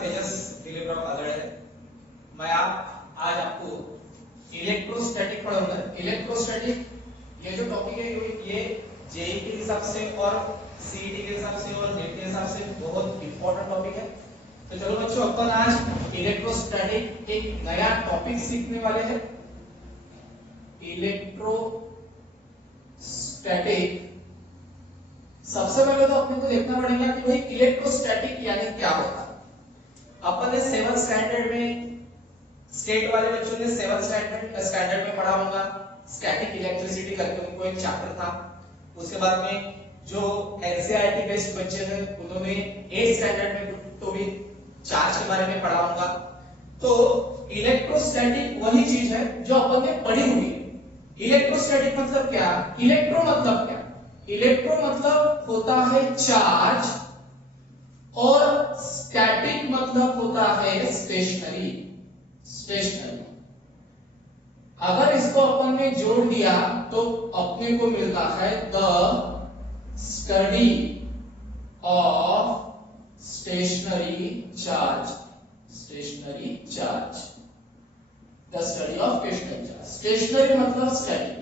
तेजस दिलीपराव कागड़े है। मैं आज आपको इलेक्ट्रोस्टैटिक पढ़ाऊंगा। इलेक्ट्रोस्टैटिक ये जो टॉपिक है ये जेईई के हिसाब से और सीईटी के हिसाब से और नीट के हिसाब से बहुत इंपॉर्टेंट टॉपिक है। तो चलो बच्चों, अपन आज इलेक्ट्रोस्टैटिक एक नया टॉपिक सीखने वाले हैं। इलेक्ट्रोस्टैटिक सबसे पहले तो अपने को देखना पड़ेगा कि भाई इलेक्ट्रोस्टैटिक यानी क्या होता है। अपन ने 7th स्टैंडर्ड में स्टेट वाले बच्चों ने 7th स्टैंडर्ड में पढ़ा होगा। स्टैटिक इलेक्ट्रिसिटी करके उनको एक चैप्टर था। उसके बाद में जो एनसीईआरटी बेस्ड बच्चे हैं उन्होंने 8th स्टैंडर्ड में तो भी चार्ज के बारे में पढ़ा होगा। तो इलेक्ट्रोस्टैटिक वही चीज है जो अपन ने पढ़ी हुई है। इलेक्ट्रोस्टैटिक मतलब क्या? इलेक्ट्रो मतलब क्या? इलेक्ट्रो मतलब होता है चार्ज और स्टैटिक मतलब होता है स्टेशनरी। अगर इसको अपन ने जोड़ दिया तो अपने को मिलता है the study of stationary charge. The study of stationary charge. Stationary मतलब स्टैटिक।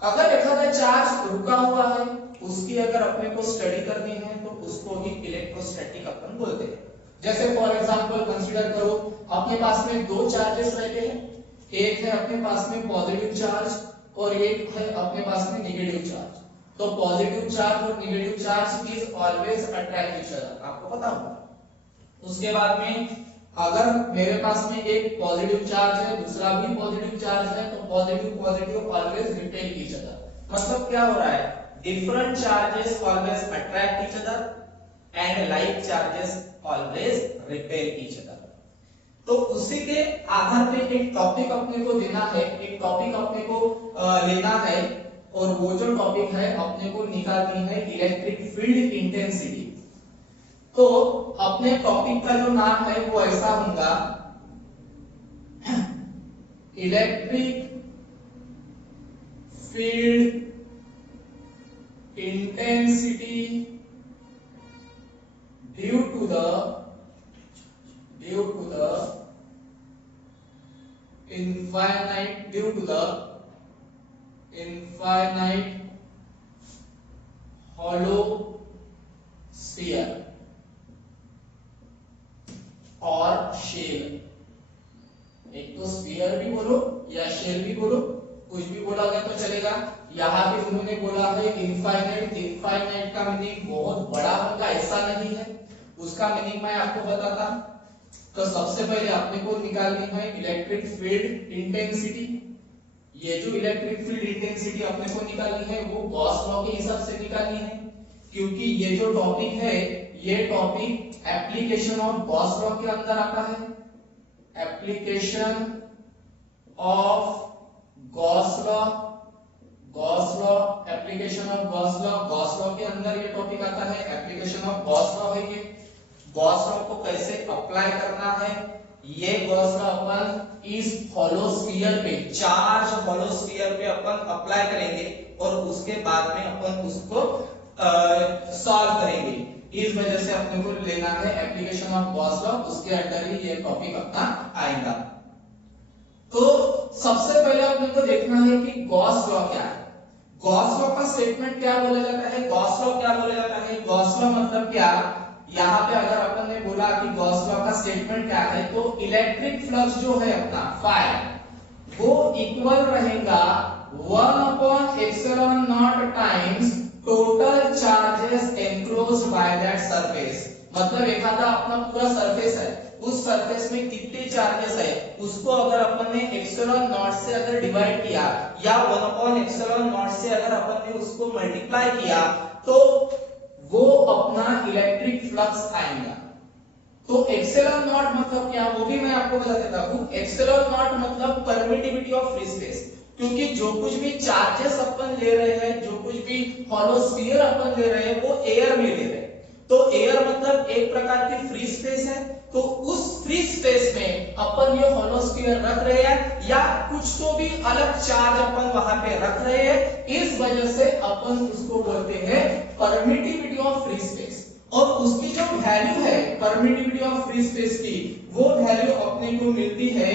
अगर एखादा चार्ज रुका हुआ है उसकी अगर अपने को स्टडी करनी है तो उसको ही इलेक्ट्रोस्टैटिक अपन बोलते हैं। जैसे फॉर एग्जांपल कंसीडर करो, अपने पास में दो चार्जेस रहते हैं। एक है अपने पास में पॉजिटिव चार्ज और एक है अपने पास में नेगेटिव चार्ज। तो पॉजिटिव चार्ज और negative charge is always attract each other, आपको पता होगा। उसके बाद में अगर मेरे पास में एक पॉजिटिव चार्ज है दूसरा भी पॉजिटिव चार्ज है तो positive always repel each other. मतलब क्या हो रहा है? Different charges always attract each other and like charges always repel each other. तो उसी के आधार पे एक टॉपिक अपने को देना है, एक टॉपिक अपने को लेना है और वो जो टॉपिक है अपने को निकालनी है इलेक्ट्रिक फील्ड इंटेंसिटी। तो अपने टॉपिक का जो नाम है वो ऐसा होगा, electric field intensity due to the infinite hollow sphere और शेल। एक तो स्फीयर भी बोलो या शेल भी बोलो, कुछ भी बोला गया तो चलेगा। यहाँ पे उन्होंने बोला है इनफाइनाइट का मीनिंग बहुत बड़ा होगा ऐसा नहीं है, उसका मीनिंग मैं आपको बताता। तो सबसे पहले अपने को निकालनी है इलेक्ट्रिक फील्ड इंटेंसिटी। ये जो इलेक्ट्रिक फील्ड इंटेंसिटी अपने को निकालनी है वो गॉस लॉ के हिसाब से निकालनी है, क्योंकि ये जो टॉपिक है ये topic application of Gauss law के अंदर आता है। एप्लीकेशन ऑफ गॉस लॉ के अंदर ये टॉपिक आता है। एप्लीकेशन ऑफ गॉस लॉ है ये। गॉस लॉ को कैसे अप्लाई करना है, ये गॉस लॉ अपन इस हॉलो स्फीयर पे, चार्ज हॉलो स्फीयर पे अपन अप्लाई करेंगे और उसके बाद में अपन उसको सॉल्व करेंगे। इस वजह से अपने को लेना है एप्लीकेशन ऑफ गॉस लॉ, उसके अंदर ही ये टॉपिक अपना आएगा। तो सबसे पहले अपने को देखना है कि गॉस लॉ क्या है। गॉस लॉ का स्टेटमेंट क्या बोला जाता है? गॉस लॉ मतलब क्या? यहाँ पे अगर अपन ने बोला कि गॉस लॉ का स्टेटमेंट क्या है तो इलेक्ट्रिक फ्लक्स जो है अपना फाई वो इक्वल रहेगा 1/ε0 times total charges enclosed by that surface. मतलब एखादा अपना पूरा सरफेस है, उस सरफेस में कितने चार्जेस है उसको अगर अपन ने ε0 से अगर डिवाइड किया या 1/ε0 से अगर अपन ने उसको मल्टीप्लाई किया तो वो अपना इलेक्ट्रिक फ्लक्स आएगा। तो ε0 मतलब क्या वो भी मैं आपको बता देता हूं। ε0 मतलब परमिटिविटी ऑफ फ्री स्पेस, क्योंकि जो कुछ भी चार्जेस अपन ले रहे हैं, जो कुछ भी हॉलो स्फीयर अपन ले रहे हैं वो एयर में ले रहे हैं। तो एयर मतलब एक प्रकार की फ्री स्पेस है। तो उस फ्री स्पेस में अपन ये हॉलो स्फीयर रख रहे हैं या कुछ तो भी अलग चार्ज अपन वहां पे रख रहे हैं, इस वजह से अपन उसको बोलते हैं परमिटिविटी ऑफ फ्री स्पेस। और उसकी जो वैल्यू है परमिटिविटी ऑफ फ्री स्पेस की वो वैल्यू अपने को मिलती है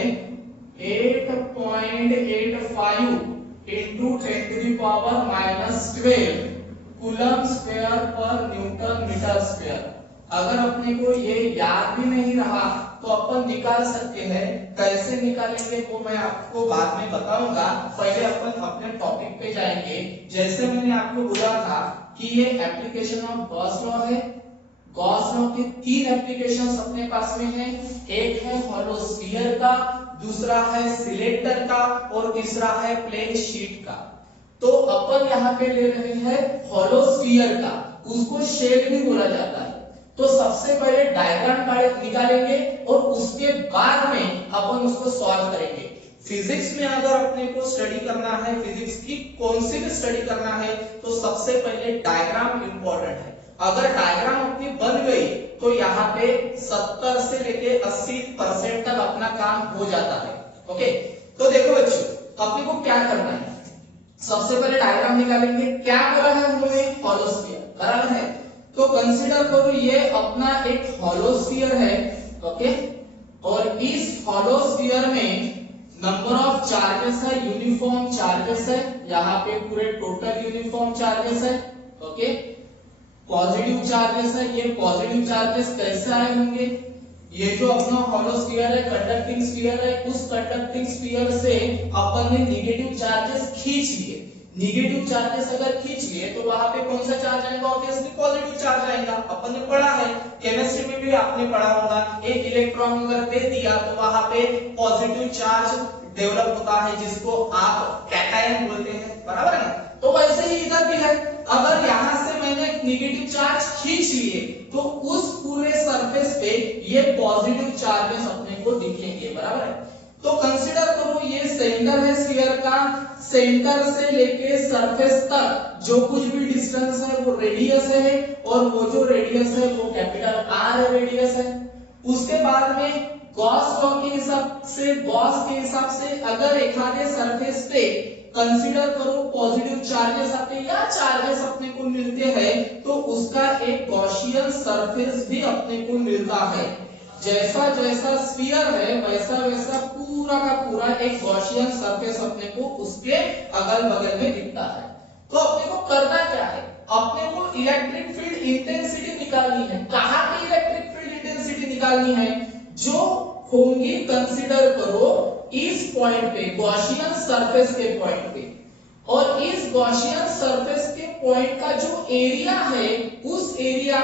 8.85 into 10 to the power -12 coulomb square पर न्यूटन मीटर स्क्वायर। अगर अपने को ये याद भी नहीं रहा तो अपन निकाल सकते हैं। कैसे निकालेंगे वो मैं आपको बाद में बताऊंगा, पहले अपन अपने टॉपिक पे जाएंगे। जैसे मैंने आपको बोला था कि ये एप्लीकेशन ऑफ गॉस लॉ है। गॉस लॉ के 3 एप्लीकेशंस अपने पास में हैं। एक है हॉलो स्फीयर का, दूसरा है सिलेंडर का और तीसरा है प्लेन शीट का। तो अपन यहाँ पे ले रहे हैं हॉलो स्फीयर का, उसको शेल भी बोला जाता है। तो सबसे पहले डायग्राम निकालेंगे और उसके बाद में अपन उसको सॉल्व करेंगे। फिजिक्स में अगर अपने को स्टडी करना है, फिजिक्स की कौन सी भी स्टडी करना है तो सबसे पहले डायग्राम इंपॉर्टेंट है। अगर डायग्राम अपनी बन गई तो यहाँ पे 70 से लेके 80% तक अपना काम हो जाता है। ओके, तो देखो बच्चों, अपने को क्या करना है, सबसे पहले डायग्राम निकालेंगे। क्या बोला है उन्होंने, हॉलो स्फीयर, बराबर है। तो कंसीडर करो ये अपना एक हॉलो स्फीयर है। ओके, और इस हॉलो स्फीयर में नंबर ऑफ चार्जेस है, यूनिफॉर्म चार्जेस है। यहाँ पे पूरे टोटल यूनिफॉर्म चार्जेस है। ओके, पॉजिटिव चार्जेस है। ये पॉजिटिव चार्जेस कैसे आए होंगे, ये जो अपना हॉलो स्फीयर है, कंडक्टिंग स्फीयर है, उस कंडक्टिंग स्फीयर से अपन ने नेगेटिव चार्जेस खींच लिए। नेगेटिव चार्जेस अगर खींच लिए तो वहां पे कौन सा चार्ज आएगा, ऑब्वियसली पॉजिटिव चार्ज आएगा। अपन ने पढ़ा है, केमिस्ट्री में भी आपने पढ़ा होगा, एक इलेक्ट्रॉन अगर दे दिया तो वहां पे पॉजिटिव चार्ज डेवलप होता है जिसको आप कैटायन बोलते हैं, बराबर है ना। तो वैसे ही इधर भी है, अगर यहां से मैंने नेगेटिव चार्ज खींच लिए तो उस पूरे सरफेस पे ये पॉजिटिव चार्जेस अपने को दिखेंगे, बराबर है। तो कंसीडर करो ये सेंटर है स्फीयर का, सेंटर से लेके सरफेस तक जो कुछ भी डिस्टेंस है वो रेडियस है, और वो जो रेडियस है वो कैपिटल आर रेडियस है। उसके बाद में गॉस लॉ के हिसाब से, गॉस के हिसाब से अगर एक आधे सरफेस पे कंसीडर करो पॉजिटिव चार्जेस आते या चार्जेस अपने को मिलते हैं तो उसका एक गॉसियन सरफेस भी अपने को मिलता है। जैसा जैसा स्फीयर है वैसा वैसा पूरा का पूरा एक गॉसियन सरफेस अपने को उसके अगल बगल में दिखता है। तो अपने को करना क्या है, अपने को इलेक्ट्रिक फील्ड इंटेंसिटी निकालनी है। कहां की इलेक्ट्रिक फील्ड इंटेंसिटी निकालनी है, जो होंगी कंसीडर करो इस पॉइंट पे, गॉसियन सरफेस के पॉइंट पे, और इस गॉसियन सरफेस के पॉइंट का जो एरिया है उस एरिया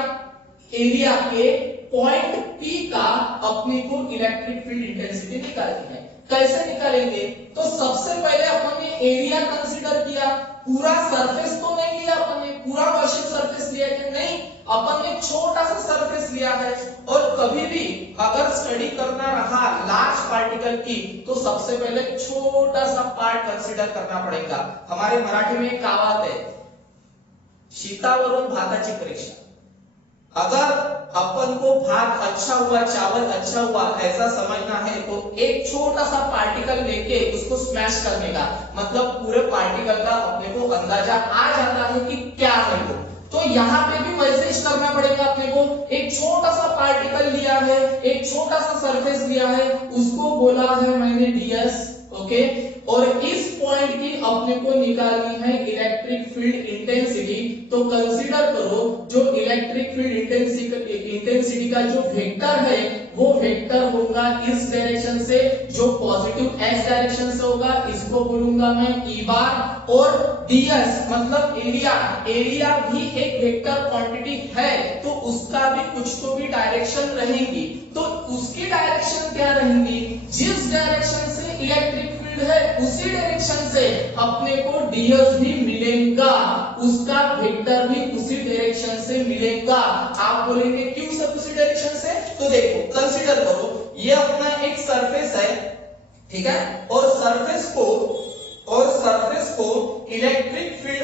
के पॉइंट P का अपने को इलेक्ट्रिक फील्ड इंटेंसिटी निकालनी है। कैसे निकालेंगे, तो सबसे पहले अपन ने एरिया कंसीडर किया, पूरा सरफेस तो नहीं लिया अपन ने, पूरा गॉसियन सरफेस लिया कि नहीं, अपन ने छोटा सा सरफेस लिया है। और कभी भी अगर स्टडी करना रहा लार्ज पार्टिकल की तो सबसे पहले छोटा सा पार्ट कंसीडर करना पड़ेगा। हमारे मराठी में एक कहावत है, शीतावरून भाताची परीक्षा। अगर अपन को भात अच्छा हुआ, चावल अच्छा हुआ ऐसा समझना है तो एक छोटा सा पार्टिकल लेके उसको स्मैश करने का, मतलब पूरे पार्टिकल का अपने को अंदाजा आ जाता है कि क्या है वो। तो यहाँ पे भी वैसे ही करना पड़ेगा अपने को। एक छोटा सा पार्टिकल लिया है, एक छोटा सा सरफेस लिया है, उसको बोला है मैंने ds। ओके, और इस पॉइंट की अपने को निकालनी है इलेक्ट्रिक फील्ड इंटेंसिटी। तो कंसीडर करो जो इलेक्ट्रिक फील्ड इंटेंसिटी का जो वेक्टर है वो वेक्टर होगा इस डायरेक्शन से, जो पॉजिटिव x डायरेक्शन से होगा इसको बोलूंगा मैं e बार, और ds मतलब एरिया, एरिया भी एक वेक्टर क्वांटिटी है तो उसका भी कुछ तो भी डायरेक्शन रहेंगी। तो उसकी डायरेक्शन क्या रहेंगी, जिस डायरेक्शन से इलेक्ट्रिक फील्ड है उसी डायरेक्शन से अपने को ds भी मिलेगा, उसका वेक्टर भी उसी डायरेक्शन से मिलेगा। आप बोलेंगे क्यों सब उसी डायरेक्शन से, तो देखो कंसीडर करो ये अपना एक सरफेस है, ठीक है, और सरफेस को इलेक्ट्रिक फील्ड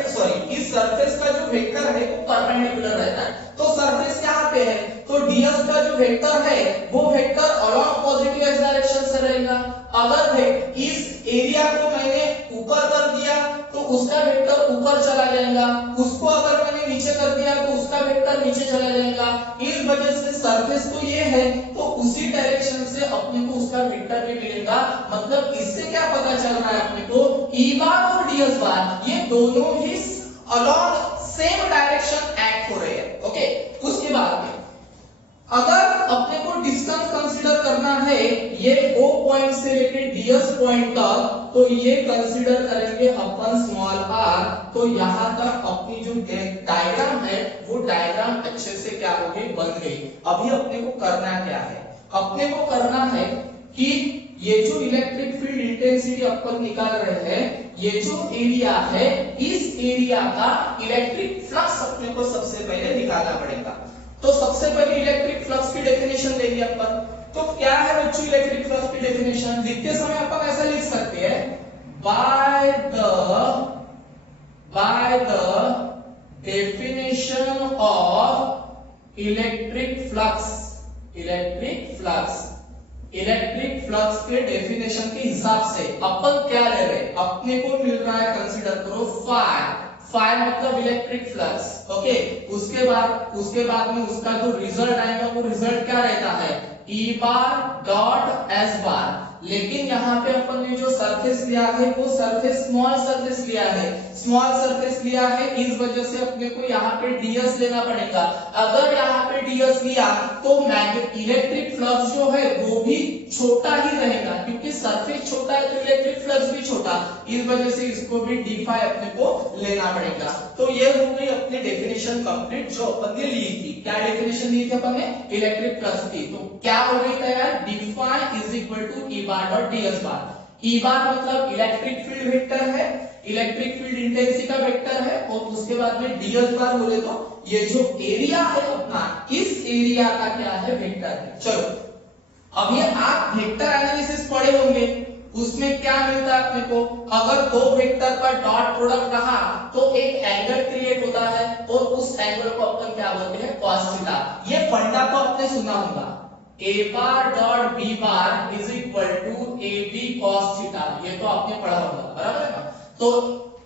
इस सरफेस का जो वेक्टर है वो परपेंडिकुलर रहता है। तो सरफेस यहाँ पे है तो ds का जो वेक्टर है वो vector along positive x direction से रहेगा। अगर इस एरिया को मैंने ऊपर कर दिया तो उसका वेक्टर ऊपर चला जाएगा, उसको अगर मैंने नीचे कर दिया तो उसका वेक्टर नीचे चला जाएगा। इस वजह से सरफेस तो ये है तो उसी डायरेक्शन से अपने को उसका वेक्टर भी मिलेगा। मतलब इससे क्या पता चल रहा है अपने को, ई बार और डीएस बार ये दोनों ही अलॉन्ग सेम डायरेक्शन एक्ट हो रहे हैं। ओके, उसके बाद में अगर अपने को डिस्टेंस कंसीडर करना है ये O पॉइंट से लेके DS पॉइंट तक, तो ये कंसीडर करेंगे अपन स्मॉल r। तो यहां तक अपनी जो डायग्राम है वो डायग्राम अच्छे से क्या हो गई, बन गई। अभी अपने को करना क्या है, अपने को करना है कि ये जो इलेक्ट्रिक फील्ड इंटेंसिटी अपन निकाल रहे हैं, ये जो एरिया है इस एरिया का इलेक्ट्रिक फ्लक्स अपने को सबसे पहले निकालना पड़ेगा। तो सबसे पहले इलेक्ट्रिक फ्लक्स की डेफिनेशन लेंगे अपन। तो क्या है बच्चों इलेक्ट्रिक फ्लक्स की डेफिनेशन, लिखते समय अपन ऐसा लिख सकते हैं, by the definition of electric flux के डेफिनेशन के हिसाब से अपन क्या ले रहे हैं, अपने को मिल रहा है, कंसीडर करो फाई मतलब इलेक्ट्रिक फ्लक्स। ओके, उसके बाद में उसका जो रिजल्ट आएगा वो रिजल्ट क्या रहता है, E बार डॉट S बार। लेकिन यहाँ पे अपन ने जो सरफेस लिया है वो सरफेस स्मॉल सरफेस लिया है, इस वजह से अपने को यहाँ पे ds लेना पड़ेगा। अगर यहाँ पे ds लिया तो इलेक्ट्रिक फ्लक्स जो है वो भी छोटा ही रहेगा, क्योंकि सरफेस छोटा है तो इलेक्ट्रिक फ्लक्स भी छोटा, इस वजह से इसको भी d फाई अपने को लेना पड़ेगा। तो ये हो गई अपनी डेफिनेशन कंप्लीट जो अपन ने ली थी। क्या डेफिनेशन ली थी अपन ने, इलेक्ट्रिक फ्लक्स की। तो क्या हो गई तैयार, d phi is equal to E bar dot ds bar. E bar मतलब इलेक्ट्रिक फील्ड वेक्टर है, इलेक्ट्रिक फील्ड इंटेंसिटी का वेक्टर है, और उसके बाद में ds बार बोले तो ये जो एरिया है अपना, इस एरिया का क्या है, वेक्टर है। चलो अब ये आप वेक्टर एनालिसिस पढ़े होंगे, उसमें क्या मिलता है अपने को, अगर दो वेक्टर का डॉट प्रोडक्ट रहा तो एक एंगल क्रिएट होता है, और उस एंगल को अपन क्या बोलते हैं, cos थीटा। ये फंडा तो आपने सुना होगा, a bar dot b bar is equal to ab cos theta, ये तो आपने पढ़ा होगा, बराबर है ना। तो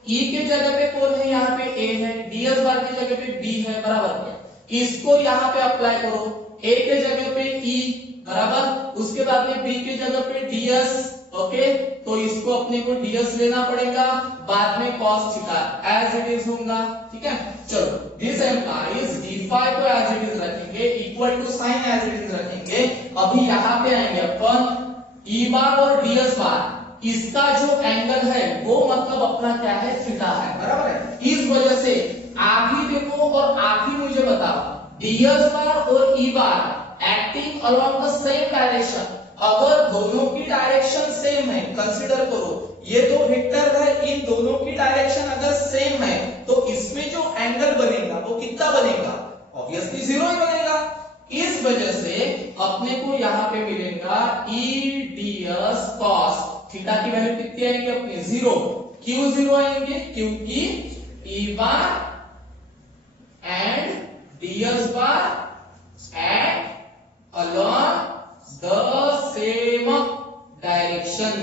E के जगह पे कौन है, यहाँ पे A है, ds बार की जगह पे B है, बराबर है। इसको यहाँ पे अप्लाई करो, A के जगह पे E बराबर, उसके बाद में B की जगह पे ds। ओके, तो इसको अपने को ds लेना पड़ेगा, बाद में cos theta as it is होगा। ठीक है, चलो दिस एम्प्लाइज d फाई को एज इट इज रखेंगे, equal to sign as it is रखेंगे। अभी यहाँ पे आएंगे अपन E बार और ds बार, इसका जो एंगल है वो मतलब अपना क्या है, थीटा है, बराबर है। इस वजह से आप ही देखो और आप ही मुझे बताओ, ds बार और E bar acting along the same direction, अगर दोनों की डायरेक्शन सेम है, कंसीडर करो ये दो वेक्टर है, इन दोनों की डायरेक्शन अगर सेम है तो इसमें जो एंगल बनेगा वो कितना बनेगा, ऑब्वियसली जीरो ही बनेगा। इस वजह से अपने को यहाँ पे मिलेगा E ds cos थीटा की वैल्यू कितनी आएगी अपने, जीरो। क्यों जीरो आएंगे, क्योंकि E bar and ds bar at along the same direction,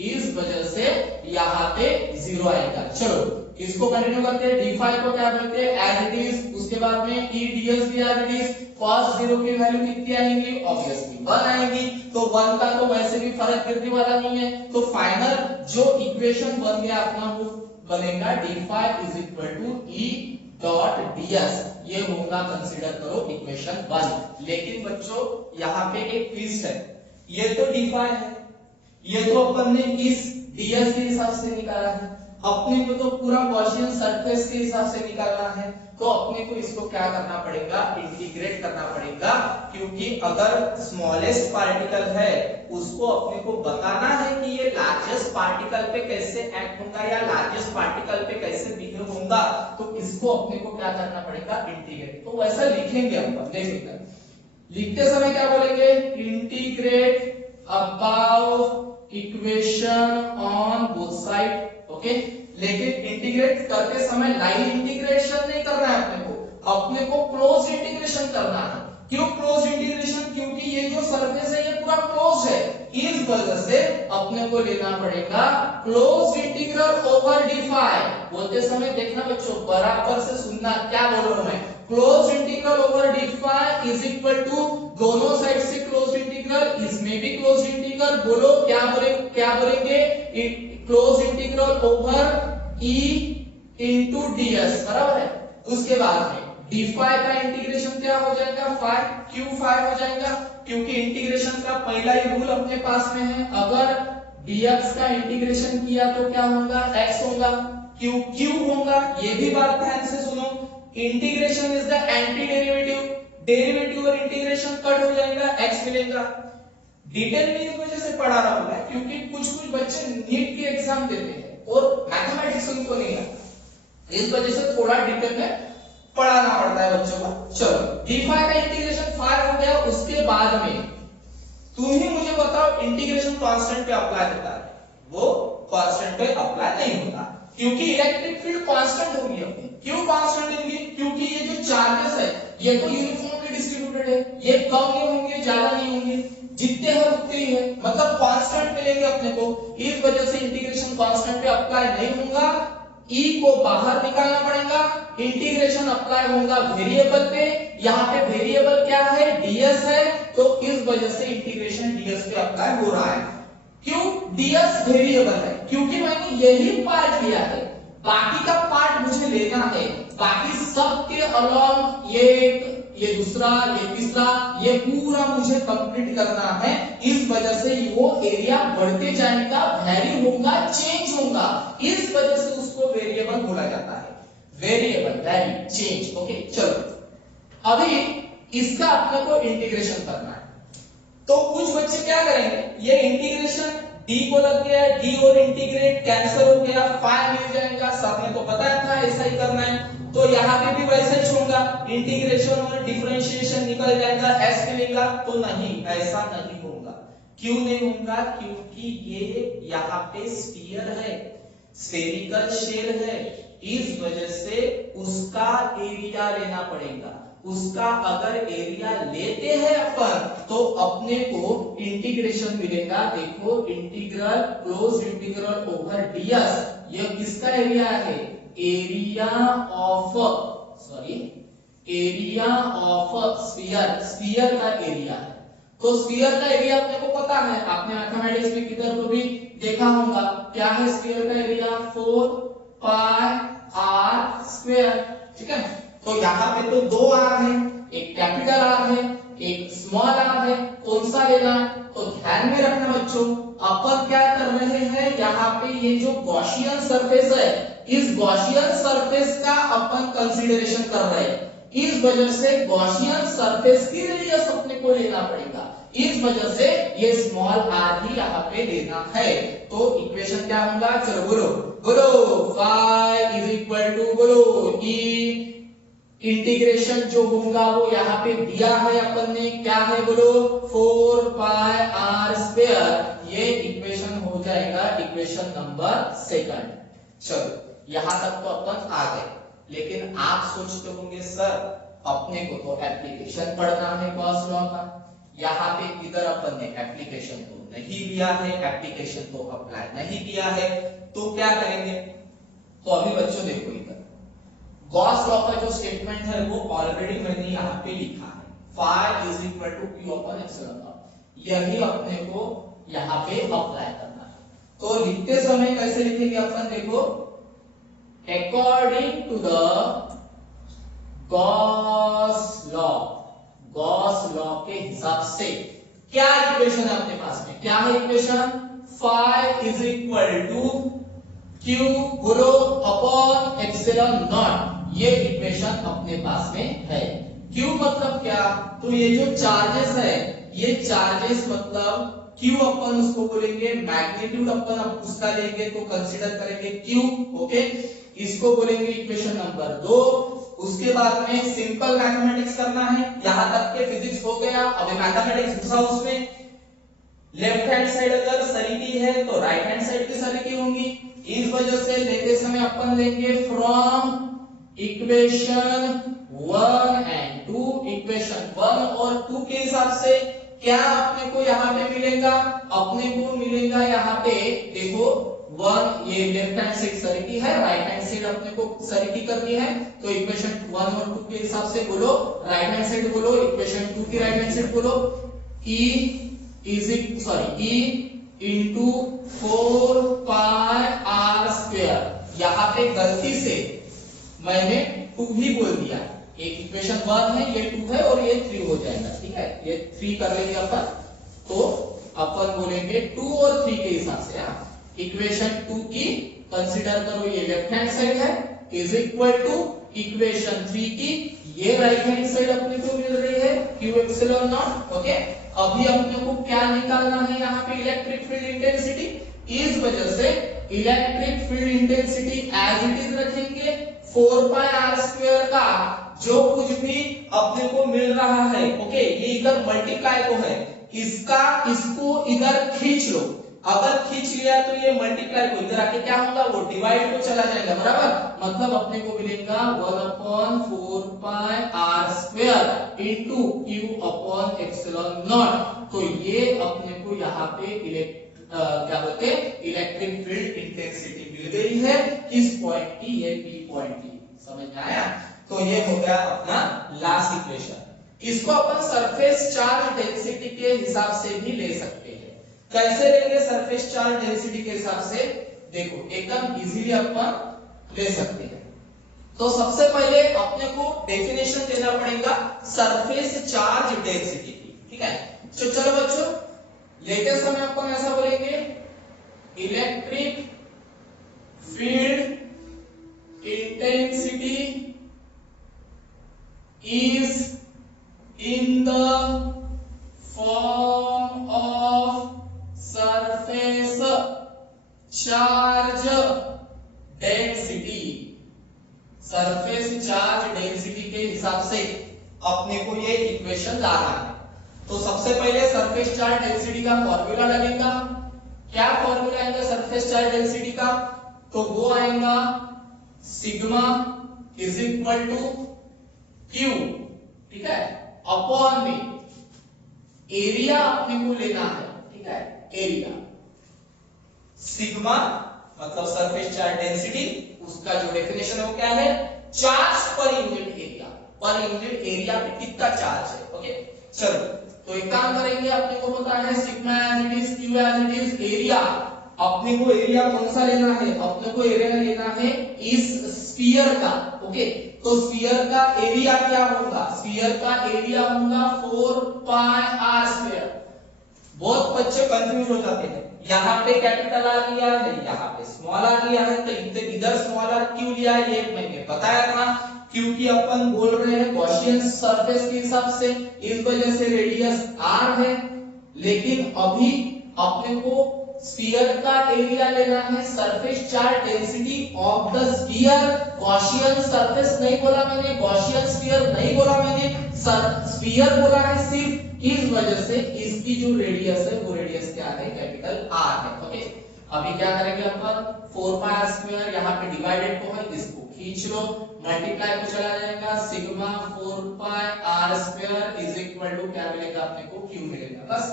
इस वजह से यहाँ पे जीरो आएगा। चलो इसको कंटिन्यू करते हैं, d फाई को क्या बोलते हैं, एज इट इज। उसके बाद में E ds भी as it is, cos zero की वैल्यू कितनी आएंगी, ऑब्वियसली 1 आएंगी। तो 1 का तो वैसे भी फर्क गिरने वाला नहीं है, तो फाइनल जो इक्वेशन बन गया अपना वो बनेगा d phi is equal to E dot ds। ये होगा, कंसीडर करो इक्वेशन 1। लेकिन बच्चों यहाँ पे एक ट्विस्ट है, ये तो d फाई है, ये तो अपन ने इस ds के हिसाब से निकाला है, अपने को तो पूरा गॉसियन सरफेस के हिसाब से निकालना है। तो अपने को इसको क्या करना पड़ेगा, इंटीग्रेट करना पड़ेगा, क्योंकि अगर स्मॉलेस्ट पार्टिकल है उसको अपने को बताना है कि ये लार्जेस्ट पार्टिकल पे कैसे एक्ट होगा या लार्जेस्ट पार्टिकल पे कैसे बिहेव होगा, तो इसको अपने को क्या करना पड़ेगा, इंटीग्रेट। तो वैसा लिखेंगे अपन, देखिएगा लिखते समय क्या बोलेंगे, integrate about equation on both side. Okay, लेकिन इंटीग्रेट करते समय लाइन इंटीग्रेशन नहीं करना है अपने को क्लोज इंटीग्रेशन करना है। क्यों क्लोज इंटीग्रेशन, क्योंकि ये जो सरफेस है ये पूरा क्लोज है, इस वजह से अपने को लेना पड़ेगा close integral over d phi. बोलते समय देखना बच्चों, बराबर से सुनना क्या बोल रहा हूं मैं। Close integral over D phi is equal to, दोनों साइड से क्लोज इंटीग्रल, इसमें भी क्लोज इंटीग्रल, बोलो क्या बोलेंगे, close integral over E into ds, बराबर है। उसके बाद में डी फाई का इंटीग्रेशन क्या हो जाएगा, फाई क्यू फाई हो जाएगा, क्योंकि इंटीग्रेशन का पहला ही रूल अपने पास में है, अगर dx का इंटीग्रेशन किया तो क्या होगा, x होगा, q होगा। ये भी बात ध्यान से सुनो, integration is the anti derivative, derivative और इंटीग्रेशन कट हो जाएगा, x मिलेगा। डिटेल में इस वजह से पढ़ा रहा हूं मैं, क्योंकि कुछ बच्चे नीट की एग्जाम देते हैं और मैथमेटिक्स उनको नहीं आता, इस वजह से थोड़ा डिटेल में पढ़ाना पड़ता है बच्चों को। चलो डी फाई का इंटीग्रेशन फाई हो गया, उसके बाद में तुम ही मुझे बताओ इंटीग्रेशन कांस्टेंट पे अप्लाई होता है, वो कांस्टेंट पे अप्लाई नहीं होता, क्योंकि इलेक्ट्रिक फील्ड कांस्टेंट होगी अपनी। क्यों कांस्टेंट होंगी, क्योंकि ये जो चार्जेस है ये तो यूनिफॉर्मली डिस्ट्रीब्यूटेड है, ये कम नहीं होंगे ज्यादा नहीं होंगे, जितने हैं उतने ही है, मतलब कांस्टेंट मिलेंगे अपने को। इस वजह से इंटीग्रेशन कांस्टेंट पे अप्लाई नहीं होगा, ई को बाहर निकालना पड़ेगा, इंटीग्रेशन अप्लाई होगा वेरिएबल पे, यहाँ पे वेरिएबल क्या है, ds है, तो इस वजह से इंटीग्रेशन ds पे अप्लाई हो रहा है। क्यों, ds वेरिएबल है, क्योंकि मैंने यही पार्ट लिया है, बाकी का पार्ट मुझे लेना है, बाकी सब के अलॉन्ग ये दूसरा, ये तीसरा, ये पूरा मुझे कंप्लीट करना है। इस वजह से वो एरिया बढ़ते जाएगा, वैरी होगा, चेंज होगा, इस वजह से उसको वेरिएबल बोला जाता है, वेरिएबल वैरी चेंज। ओके चलो अभी इसका अपने को इंटीग्रेशन करना है, तो कुछ बच्चे क्या करेंगे, ये इंटीग्रेशन d को लग गया, d और इंटीग्रेट कैंसिल हो गया, फाई मिल जाएगा, सर ने तो बताया था ऐसा ही करना है, तो यहाँ पे भी वैसा ही होगा, इंटीग्रेशन और डिफरेंशिएशन निकल जाएगा, s मिलेगा, तो नहीं ऐसा नहीं होगा। क्यों नहीं होगा, क्योंकि ये यहाँ पे स्फीयर है, स्फेरिकल शेल है, इस वजह से उसका एरिया लेना पड़ेगा। उसका अगर एरिया लेते हैं अपन तो अपने को इंटीग्रेशन मिलेगा, देखो integral close integral over ds, ये किसका एरिया है, एरिया ऑफ स्फीयर, स्फीयर का एरिया है। तो स्फीयर का एरिया अपने को पता है, आपने मैथमेटिक्स में किधर को भी देखा होगा, क्या है स्फीयर का एरिया, 4 पाई r स्क्वायर, ठीक है। तो यहाँ पे तो दो r है, एक कैपिटल R है, एक स्मॉल r है, कौन सा लेना है, तो ध्यान में रखना बच्चों, अपन क्या कर रहे हैं, यहाँ पे ये जो गॉसियन सरफेस है, इस गॉसियन सरफेस का अपन कंसीडरेशन कर रहे हैं, इस वजह से गॉसियन सरफेस की रेडियस अपने को लेना पड़ेगा, इस वजह से ये स्मॉल r ही यहाँ पे लेना है। तो इक्वेशन क्या होगा, चलो बोलो फाई इज इक्वल टू, बोलो ई इंटीग्रेशन जो होगा वो यहाँ पे दिया है अपन ने, क्या है बोलो, 4 पाई r स्क्वायर, ये इक्वेशन हो जाएगा इक्वेशन नंबर 2। चलो यहाँ तक तो अपन आ गए, लेकिन आप सोचते होंगे सर अपने को तो एप्लीकेशन पढ़ना है गॉस लॉ का, यहाँ पे इधर अपन ने एप्लीकेशन तो नहीं लिया है, एप्लीकेशन तो अप्लाई नहीं किया है, तो क्या करेंगे। तो अभी बच्चों देखो इधर गॉस लॉ का जो स्टेटमेंट है वो ऑलरेडी मैंने यहाँ पे लिखा है, phi is equal to Q upon epsilon nought, यही अपने को यहाँ पे अप्लाई करना है। तो लिखते समय कैसे लिखेंगे अपन, देखो according to the Gauss law के हिसाब से क्या इक्वेशन है अपने पास में, क्या है equation, phi is equal to Q बोलो अपॉन एप्सिलॉन नॉट, ये इक्वेशन अपने पास में है। क्यू मतलब क्या, तो ये जो चार्जेस है, ये चार्जेस मतलब क्यू अपन उसको बोलेंगे, मैग्नीट्यूड अपन उसका लेंगे तो कंसीडर करेंगे क्यू, ओके, इसको बोलेंगे इक्वेशन नंबर 2। उसके बाद में सिंपल मैथमेटिक्स करना है, यहां तक के फिजिक्स हो गया, अभी मैथमेटिक्स घुसा उसमें, लेफ्ट हैंड साइड अगर सरीकी है तो राइट हैंड साइड की सरीकी होंगी, इस वजह से लेते समय अपन लेंगे फ्रॉम इक्वेशन 1 एंड 2, इक्वेशन 1 और 2 के हिसाब से क्या अपने को यहाँ पे मिलेगा, अपने को मिलेगा यहाँ पे देखो वन, ये लेफ्ट हैंड साइड सर की है, राइट हैंड साइड अपने को सर की करनी है, तो इक्वेशन 1 और 2 के हिसाब से बोलो, राइट हैंड साइड बोलो, इक्वेशन 2 की राइट हैंड साइड बोलो, E into 4 pi r square। यहाँ पे गलती से मैंने 2 ही बोल दिया, एक इक्वेशन 1 है, ये 2 है और ये 3 हो जाएगा, ठीक है, ये 3 कर लेंगे अपन, तो अपन बोलेंगे 2 और 3 के हिसाब से। इक्वेशन 2 की कंसीडर करो, ये लेफ्ट हैंड साइड है, इज इक्वल टू इक्वेशन 3 की ये राइट हैंड साइड अपने को मिल रही है q एप्सिलॉन नॉट। ओके, अभी अपने को क्या निकालना है यहाँ पे, इलेक्ट्रिक फील्ड इंटेंसिटी। इस वजह से electric field intensity as it is रखेंगे, 4 पाई r स्क्वायर का जो कुछ भी अपने को मिल रहा है, ओके, ये इधर मल्टीप्लाई को है, इसको इधर खींच लो, अगर खींच लिया तो ये मल्टीप्लाई को इधर आके क्या होगा, वो डिवाइड को चला जाएगा, बराबर, मतलब अपने को मिलेगा 1/4 pi r square into q upon epsilon not. तो ये अपने को यहाँ पे क्या बोलते हैं, इलेक्ट्रिक फील्ड इंटेंसिटी मिल गई है, किस पॉइंट की, ये p पॉइंट की, समझ में आया। तो ये हो गया अपना लास्ट इक्वेशन। इसको अपन सरफेस चार्ज डेंसिटी के हिसाब से भी ले सकते हैं। कैसे लेंगे सरफेस चार्ज डेंसिटी के हिसाब से, देखो एकदम इजीली अपन ले सकते हैं। तो सबसे पहले अपने को डेफिनेशन देना पड़ेगा सरफेस चार्ज डेंसिटी की, ठीक है। तो चलो बच्चों, लेते समय अपन ऐसा बोलेंगे, electric field intensity is in the form of surface charge density। Surface charge density के हिसाब से अपने को ये इक्वेशन लाना है। तो सबसे पहले सरफेस चार्ज डेंसिटी का फॉर्मूला लगेगा। क्या फॉर्मूला आएगा सरफेस चार्ज डेंसिटी का, तो वो आएगा sigma is equal to Q, ठीक है, अपॉन में एरिया अपने को लेना है, ठीक है, एरिया सिग्मा मतलब सरफेस चार्ज डेंसिटी, उसका जो डेफिनेशन है वो क्या है, charge per unit area, per unit area पे कितना चार्ज है। ओके, चलो तो एक काम करेंगे, अपने को पता है sigma as it is, Q as it is, area अपने को एरिया कौन सा लेना है, अपने को एरिया लेना है इस स्फीयर का। ओके, तो स्फीयर का एरिया क्या होगा, स्फीयर का एरिया होगा 4 पाई r स्क्वायर। बहुत बच्चे कंफ्यूज हो जाते हैं, यहाँ पे कैपिटल आर लिया है, यहाँ पे स्मॉल आर लिया है, तो इधर स्मॉल आर क्यों लिया है ये मैंने बताया था, क्योंकि अपन बोल रहे हैं गॉसियन सरफेस के हिसाब से, इस वजह से रेडियस r है। लेकिन अभी अपने को स्फीयर का एरिया लेना है, surface charge density of the sphere. Gaussian surface नहीं बोला मैंने, गॉसियन स्फीयर नहीं बोला मैंने, स्फीयर बोला है सिर्फ, इस वजह से इसकी जो रेडियस है वो रेडियस क्या है, कैपिटल R है। ओके, अभी क्या करेंगे अपन, 4 पाई r स्क्वायर यहाँ पे डिवाइडेड को है, इसको खींच लो, मल्टीप्लाई को चला जाएगा, sigma 4 pi r square is equal to क्या मिलेगा अपने को, Q मिलेगा। बस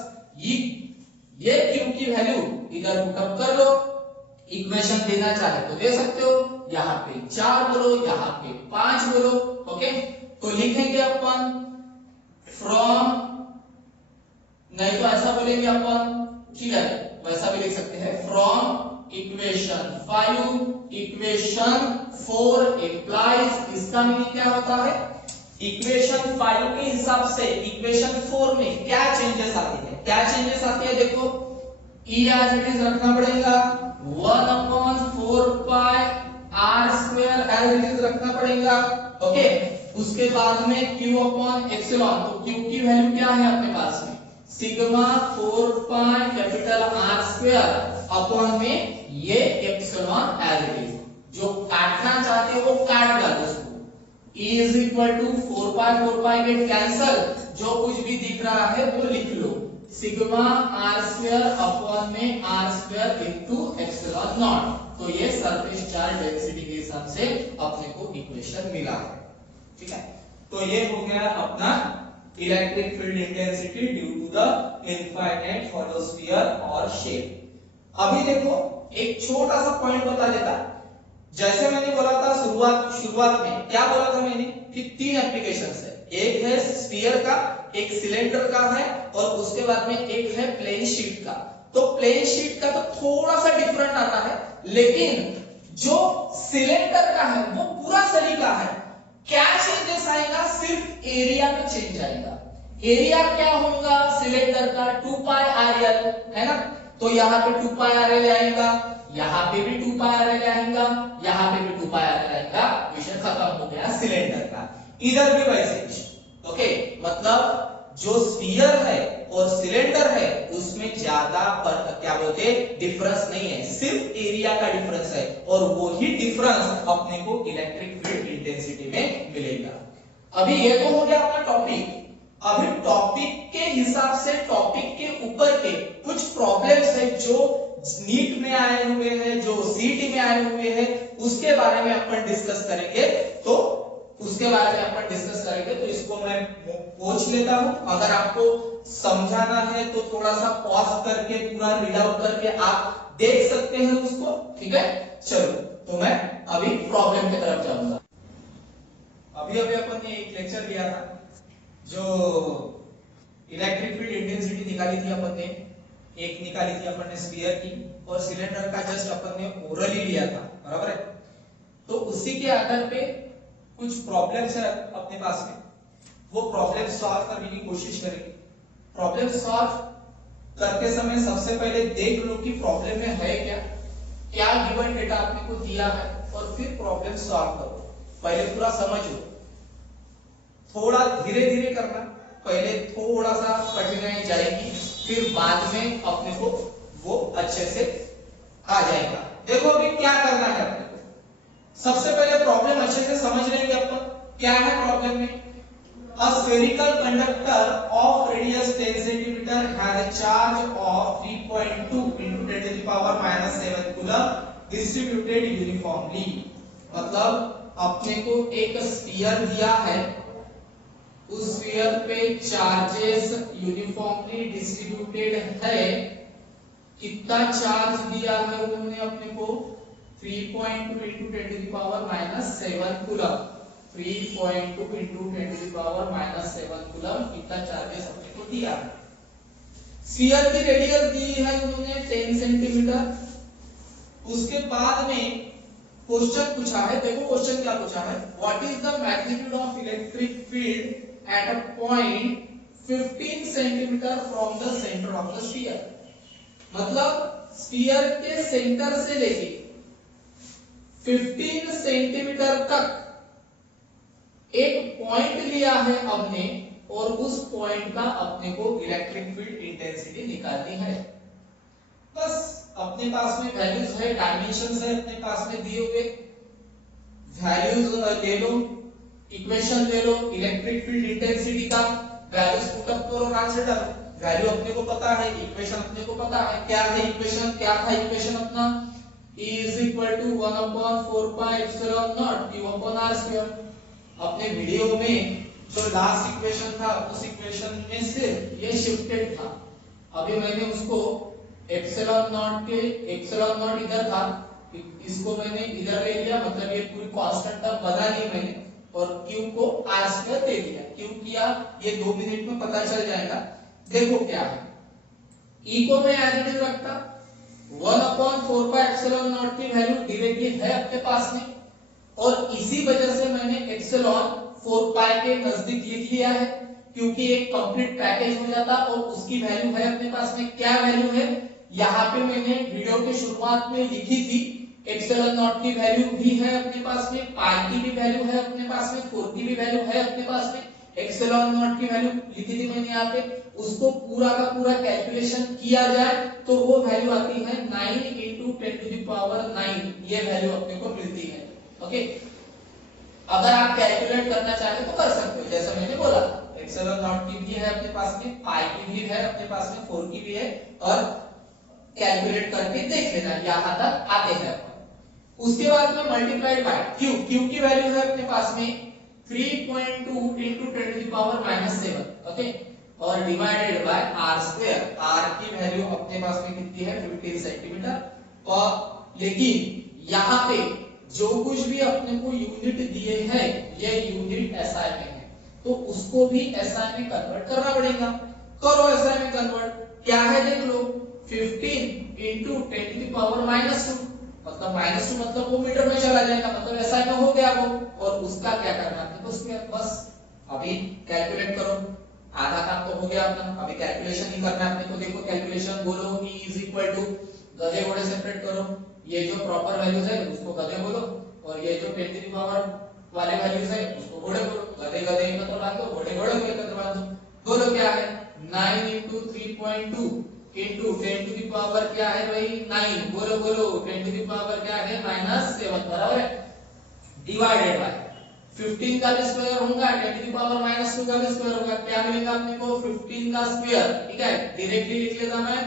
ये Q की वैल्यू इधर पुटअप कर लो, इक्वेशन देना चाहे तो दे सकते हो, यहाँ पे 4 बोलो, यहाँ पे 5 बोलो। ओके, तो लिखेंगे अपन फ्रॉम, नहीं तो ऐसा बोलेंगे अपन, ठीक है, वैसा भी लिख सकते हैं, फ्रॉम इक्वेशन 5 इक्वेशन 4 इंप्लाइज, इसका मीनिंग क्या होता है, इक्वेशन 5 के हिसाब से इक्वेशन 4 में क्या चेंजेस आते हैं, क्या चेंजेस आते हैं, देखो E एज इट इज रखना पड़ेगा, 1/4 pi r square as it is रखना पड़ेगा। ओके, उसके बाद में Q अपॉन एप्सिलॉन, तो Q की वैल्यू क्या है अपने पास में, sigma 4 pi capital R square upon में ये एप्सिलॉन एज इट इज, जो काटना चाहते हो वो काट डालो उसको। E is equal to 4 pi get cancel, जो कुछ भी दिख रहा है वो लिख लो, सिग्मा r स्क्वायर अपॉन में r square into epsilon not. तो ये सरफेस चार्ज डेंसिटी के हिसाब से अपने को इक्वेशन मिला है, ठीक है। तो ये हो गया अपना electric field intensity due to the infinite hollow sphere और शेप। अभी देखो एक छोटा सा पॉइंट बता देता। जैसे मैंने बोला था शुरुआत में क्या बोला था मैंने कि 3 एप्लीकेशंस है, एक है स्फीयर का, एक सिलेंडर का है और उसके बाद में एक है प्लेन शीट का। तो प्लेन शीट का तो थोड़ा सा डिफरेंट आता है, लेकिन जो सिलेंडर का है वो पूरा सही का है। क्या चेंजेस आएगा, सिर्फ एरिया में चेंज आएगा। एरिया क्या होगा सिलेंडर का 2 पाई RL है ना, तो यहाँ पे 2 पाई RL आएगा, यहाँ पे भी 2 पाई RL आएगा, यहाँ पे भी 2 पाई RL आएगा, विषय खत्म हो गया सिलेंडर का। इधर भी वैसे ओके, मतलब जो स्फीयर है और सिलेंडर है उसमें ज्यादा क्या बोलते हैं डिफरेंस नहीं है, सिर्फ एरिया का डिफरेंस है और वो ही डिफरेंस अपने को इलेक्ट्रिक फील्ड इंटेंसिटी में मिलेगा। अभी ये तो हो गया अपना टॉपिक। अभी टॉपिक के हिसाब से टॉपिक के ऊपर के कुछ प्रॉब्लम्स है जो नीट में आए हुए हैं, जो सीटी में आए हुए हैं, उसके बारे में अपन डिस्कस करेंगे। तो उसके बारे में अपन डिस्कस करेंगे, तो इसको मैं पूछ लेता हूं। अगर आपको समझाना है तो थोड़ा सा पॉज करके पूरा रीड आउट करके आप देख सकते हैं उसको, ठीक है। चलो तो मैं अभी प्रॉब्लम की तरफ जाऊंगा। अभी अपन ने एक लेक्चर लिया था जो इलेक्ट्रिक फील्ड इंटेंसिटी निकाली थी अपन ने, एक निकाली थी अपन ने स्फीयर की, और सिलेंडर का जस्ट अपन ने ओरली लिया था, बराबर है। तो उसी के आधार पे कुछ प्रॉब्लम्स है अपने पास में, वो प्रॉब्लम सॉल्व करने की कोशिश करेंगे। प्रॉब्लम सॉल्व करते समय सबसे पहले देख लो कि प्रॉब्लम में है क्या, क्या गिवन डेटा आपने को दिया है, और फिर प्रॉब्लम सॉल्व करो। पहले पूरा समझो, थोड़ा धीरे धीरे करना, पहले थोड़ा सा कठिनाई जाएगी, फिर बाद में अपने को वो अच्छे से आ जाएगा। देखो अभी क्या करना है अपने को, सबसे पहले प्रॉब्लम अच्छे से समझ लेंगे अपन। क्या है प्रॉब्लम में, a spherical conductor of radius 10 cm has a charge of 3.2 into 10 to the power minus 7 coulomb distributed uniformly। मतलब अपने को एक स्फीयर दिया है, उस स्फीयर पे चार्जेस यूनिफॉर्मली डिस्ट्रीब्यूटेड है। कितना चार्ज दिया है उन्होंने अपने को, 3.2 into 10 to the power minus 7 coulomb। 3.2 into 10 to the power minus 7 coulomb कितना चार्जेस अपने को दिया है। स्फीयर की रेडियस दी है उन्होंने 10 सेंटीमीटर। उसके बाद में क्वेश्चन पूछा है, देखो क्वेश्चन क्या पूछा है, what is the magnitude of electric field at a point 15 centimetre from the centre of the sphere. मतलब स्फीयर के सेंटर से लेके 15 सेंटीमीटर तक एक पॉइंट लिया है हमने, और उस पॉइंट का अपने को इलेक्ट्रिक फील्ड इंटेंसिटी निकालनी है। बस अपने पास में वैल्यूज है, डायमेंशंस है अपने पास में दिए हुए, वैल्यूज ले लो, इक्वेशन ले लो इलेक्ट्रिक फील्ड इंटेंसिटी का, वैल्यूज पुट अप करो, आंसर डालो। वैल्यू अपने को पता है, इक्वेशन अपने को पता है। क्या है इक्वेशन, क्या था इक्वेशन अपना, E is equal to 1/4 pi epsilon naught Q upon R square। अपने वीडियो में जो लास्ट इक्वेशन था उस इक्वेशन में से ये शिफ्टेड था, अभी मैंने उसको एप्सिलॉन नॉट इधर था, इसको मैंने इधर ले लिया, मतलब ये पूरी कांस्टेंट टर्म बना ली मैंने, और Q को R स्क्वायर दे दिया। क्यों किया ये 2 मिनट में पता चल जाएगा। देखो क्या है, E को मैं एज इट इज रखता, 1/4 पाई एप्सिलॉन नॉट की वैल्यू डायरेक्टली है अपने पास में, और इसी वजह से मैंने एप्सिलॉन 4 पाई के नजदीक लिख लिया है, क्योंकि एक कंप्लीट पैकेज हो जाता, और उसकी वैल्यू है अपने पास में। क्या वैल्यू है, यहाँ पे मैंने वीडियो के शुरुआत में लिखी थी, एप्सिलॉन नॉट की वैल्यू भी है अपने पास में, पाई की भी वैल्यू है अपने पास में, 4 की भी वैल्यू है अपने पास में, एप्सिलॉन नॉट की वैल्यू लिखी थी मैंने यहाँ पे। उसको पूरा का पूरा कैलकुलेशन किया जाए तो वो वैल्यू आती है 9 into 10 to the power 9, ये वैल्यू अपने को मिलती है। ओके, अगर आप कैलकुलेट करना चाहते तो कर सकते हो, जैसा मैंने बोला एप्सिलॉन नॉट की भी है अपने पास में, पाई की भी है अपने पास में, 4 की भी है, और कैलकुलेट करके देख लेना यहां तक आते हैं। उसके बाद में मल्टीप्लाइड बाय Q की वैल्यू है अपने पास में 3.2 into 10 to the power minus 7, okay, और divided by R square. R की वैल्यू अपने पास में कितनी है, 15 सेंटीमीटर। लेकिन यहाँ पे जो कुछ भी अपने को यूनिट दिए हैं ये यूनिट एसआई में है, तो उसको भी एसआई में कन्वर्ट करना पड़ेगा। करो एसआई में कन्वर्ट, क्या है देख लो, 15 इंटू 10 की पावर -2, मतलब -2 मतलब वो मीटर में चला जाएगा, मतलब एसआई में हो गया वो। और उसका क्या करना है तो उसमें बस अभी कैलकुलेट करो, आधा काम तो हो गया अपना, अभी कैलकुलेशन ही करना है अपने को। देखो कैलकुलेशन बोलो E इज इक्वल टू, गधे घोड़े सेपरेट करो, ये जो प्रॉपर वैल्यूज है उसको गधे बोलो, और ये जो 10 की पावर वाले वैल्यूज है उसको घोड़े बोलो। गधे गधे एकत्र बांध दो, घोड़े घोड़े को एकत्र बांध दो। बोलो क्या है, 9 into 3.2 into 10 to the power क्या है भाई 9, बोलो बोलो 10 टू दी पावर क्या है -7, बराबर है, डिवाइडेड बाय 15 का भी स्क्वायर होगा, 10 टू दी पावर -2 का भी स्क्वायर होगा, क्या मिलेगा अपने को 15 का स्क्वायर, ठीक है, डायरेक्टली लिख लेता मैं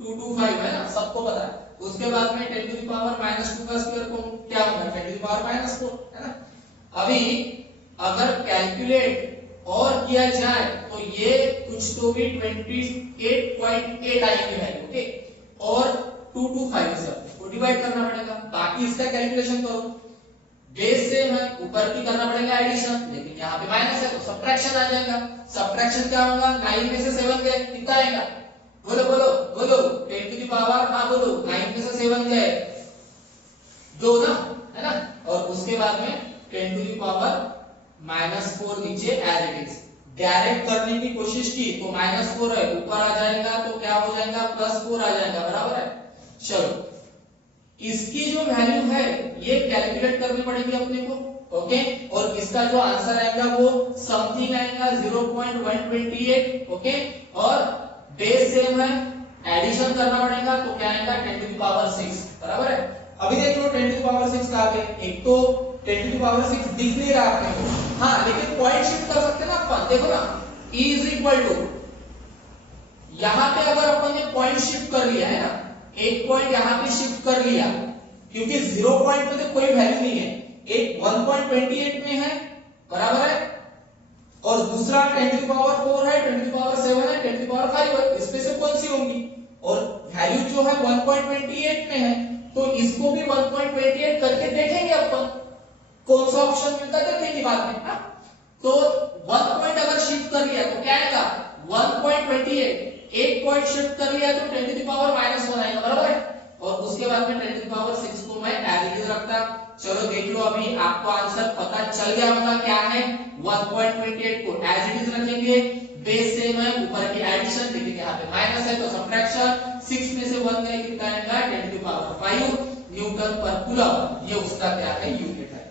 225 है ना, सबको पता है। उसके बाद में 10 टू दी पावर -2 का स्क्वायर को क्या होगा 10 टू दी पावर -4 है ना। अभी अगर कैलकुलेट और किया जाए तो ये कुछ तो भी 28.8 आएगी वैल्यू, ओके, और 225 से आपको डिवाइड करना पड़ेगा, बाकी इसका कैलकुलेशन करो। बेस सेम है, ऊपर की करना पड़ेगा एडिशन, लेकिन यहाँ पे माइनस है तो सब्ट्रैक्शन आ जाएगा। सब्ट्रैक्शन क्या होगा, 9 में से 7 गए कितना आएगा, बोलो बोलो बोलो 10 टू दी पावर, हाँ बोलो 9 में से 7 गए 2 ना, है ना, और उसके बाद में 10 टू दी पावर -4 नीचे एज इट इज। डायरेक्ट करने की कोशिश की तो -4 है, ऊपर आ जाएगा तो क्या हो जाएगा +4 आ जाएगा, बराबर है। चलो इसकी जो वैल्यू है ये कैलकुलेट करनी पड़ेगी अपने को, ओके, और इसका जो आंसर आएगा वो समथिंग आएगा 0.128, ओके, और बेस सेम है, एडिशन करना पड़ेगा तो क्या आएगा 10 टू दी पावर 6, बराबर है। अभी देख लो 10 टू दी पावर 6 का आगे, एक तो 10 टू दी पावर 6 दिख नहीं रहा आपने को, हाँ, लेकिन पॉइंट शिफ्ट कर सकते हैं ना अपन, देखो ना E इज इक्वल टू, यहां पे अगर अपन ने पॉइंट शिफ्ट कर लिया है ना, एक पॉइंट यहां पे शिफ्ट कर लिया, क्योंकि 0 पॉइंट पे तो कोई वैल्यू नहीं है, एक 1.28 में है, बराबर है, और दूसरा 10 टू दी पावर 4 है, 10 टू दी पावर 7 है, 10 टू दी पावर 5 है, इसमें से कौन सी होंगी, और वैल्यू जो है 1.28 में है, तो इसको भी 1.28 करके देखेंगे अपन कौन सा ऑप्शन मिलता है, देखेंगे बाद में, हाँ? तो 1 पॉइंट अगर शिफ्ट कर लिया तो क्या आएगा 1.28, एक पॉइंट शिफ्ट कर लिया तो 10 टू दी पावर -1 आएगा, बराबर है, और उसके बाद में 10 टू दी पावर 6 को मैं एज इट इज रखता। चलो देख लो, अभी आपको आंसर पता चल गया होगा क्या है, 1.28 को एज इट इज रखेंगे, बेस सेम है, ऊपर की एडिशन, लेकिन यहाँ पे माइनस है तो सब्ट्रैक्शन, 6 में से 1 गए कितना आएगा 10 टू दी पावर 5 न्यूटन पर कूलम, ये उसका क्या है यूनिट है।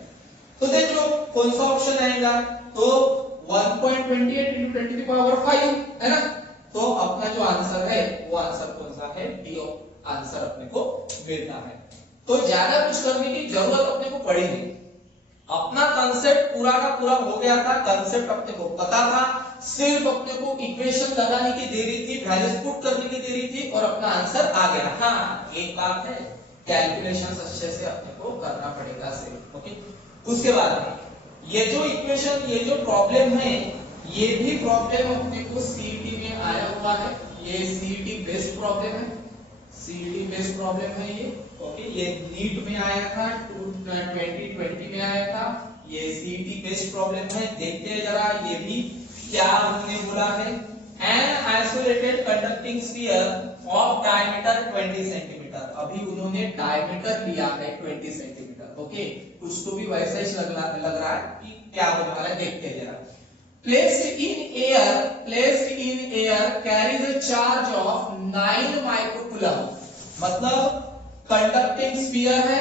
तो देख लो कौन सा ऑप्शन आएगा, तो 1.28 into 10 to the power 5 है ना, तो अपना जो आंसर है वो आंसर कौन सा है, डी आंसर अपने को मिलता है। तो ज्यादा कुछ करने की जरूरत अपने को पड़ी नहीं, अपना कंसेप्ट पूरा का पूरा हो गया था, कंसेप्ट अपने को पता था, सिर्फ अपने को इक्वेशन लगाने की देरी थी, वैल्यूज पुट करने की देरी थी, और अपना आंसर आ गया। हाँ एक बात है, कैलकुलेशन अच्छे से अपने को करना पड़ेगा सिर्फ, ओके। उसके बाद ये जो इक्वेशन, ये जो प्रॉब्लम है, ये भी प्रॉब्लम अपने को सीईटी में आया हुआ है, ये सीईटी बेस्ड प्रॉब्लम है, सीईटी बेस्ड प्रॉब्लम है ये, ओके, ये नीट में आया था 2020 में आया था, ये सीईटी बेस्ड प्रॉब्लम है। देखते हैं जरा ये भी क्या उन्होंने बोला है, an isolated conducting sphere of diameter 20 centimetre, अभी उन्होंने डायमीटर लिया है 20 सेंटीमीटर, ओके, कुछ तो भी वैसा ही लग रहा है कि क्या होने वाला है, देखते हैं जरा। placed in air carries a charge of 9 microcoulomb, मतलब कंडक्टिंग स्फीयर है,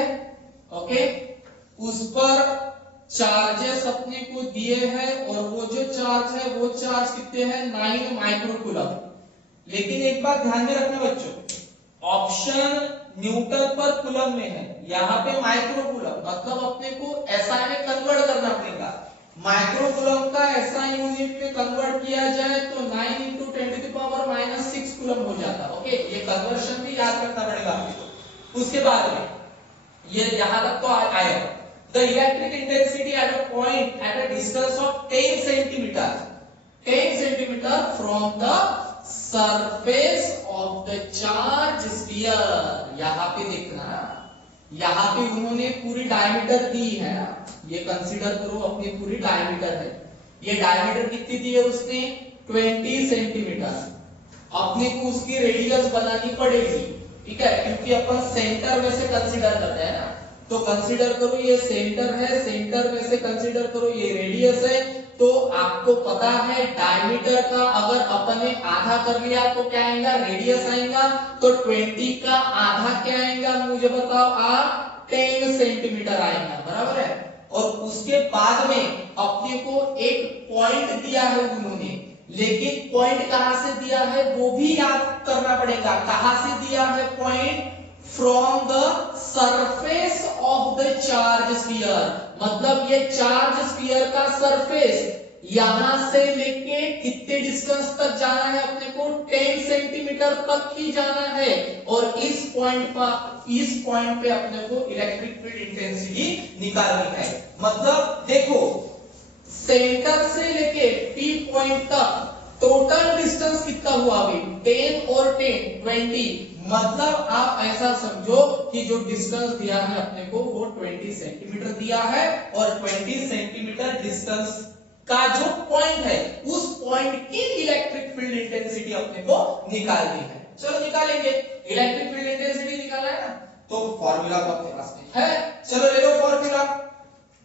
ओके, उस पर चार्जेस अपने को दिए हैं, और वो जो चार्ज है वो चार्ज कितने हैं 9 माइक्रोकूलम। लेकिन एक बात ध्यान में रखना बच्चों, ऑप्शन न्यूटन पर कूलम में है, यहाँ पे माइक्रोकूलम, मतलब अपने को एसआई में कन्वर्ट करना पड़ेगा। माइक्रोकूलम का एसआई यूनिट में कन्वर्ट किया जाए तो 9 into 10 to the power -6 coulomb हो जाता, ओके, ये कन्वर्शन भी याद रखना पड़ेगा आपको। उसके बाद में ये यहां तक तो आएगा, the electric intensity at a point at a distance of 10 centimetre from the surface of the charge sphere. यहाँ पे देखना, यहाँ पे उन्होंने पूरी डायमीटर दी है ना, ये कंसीडर करो अपनी पूरी डायमीटर है। ये डायमीटर कितनी दी है उसने? 20 सेंटीमीटर। अपने को उसकी रेडियस बनानी पड़ेगी, ठीक है, क्योंकि अपन सेंटर में से कंसीडर करते हैं ना। तो कंसीडर करो ये सेंटर है, सेंटर में से कंसीडर करो ये रेडियस है। तो आपको पता है डायमीटर का अगर अपन ने आधा कर लिया तो क्या आएगा? रेडियस आएगा। तो 20 का आधा क्या आएगा? मुझे बताओ आप। 10 सेंटीमीटर आएगा, बराबर है। और उसके बाद में अपने को एक पॉइंट दिया है उन्होंने, लेकिन पॉइंट कहां से दिया है वो भी याद करना पड़ेगा। कहां से दिया है point? From the surface of the charge sphere. मतलब ये चार्ज स्फीयर का सरफेस यहां से लेके कितने डिस्टेंस तक जाना है अपने को? 10 सेंटीमीटर तक ही जाना है। और इस पॉइंट पे अपने को इलेक्ट्रिक फील्ड इंटेंसिटी निकालनी है। मतलब देखो, सेंटर से लेके पी पॉइंट तक टोटल डिस्टेंस कितना हुआ अभी? 10 और 10 20। मतलब आप ऐसा समझो कि जो डिस्टेंस दिया है अपने को वो 20 सेंटीमीटर दिया है, और 20 सेंटीमीटर डिस्टेंस का जो पॉइंट है उस पॉइंट की इलेक्ट्रिक फील्ड इंटेंसिटी अपने को निकालनी है। चलो निकालेंगे। इलेक्ट्रिक फील्ड इंटेंसिटी निकालना है ना, तो फॉर्मूला तो अपने पास में है। चलो ले लो फॉर्मूला।